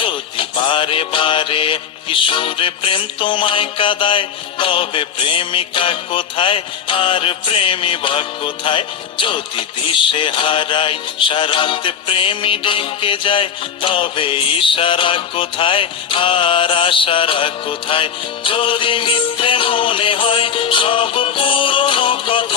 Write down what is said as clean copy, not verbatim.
যদি বারে বারে কিশোরে প্রেম তোমায় কাঁদায়, তবে প্রেমিকা কোথায় আর প্রেমী বা কোথায়? যদি দিশে হারাই সারাতে প্রেমী ডেকে যায়, তবে ইশারা কোথায় আর আশারা কোথায়? যদি মিথ্যে মনে হয় সব পুরনো কথা,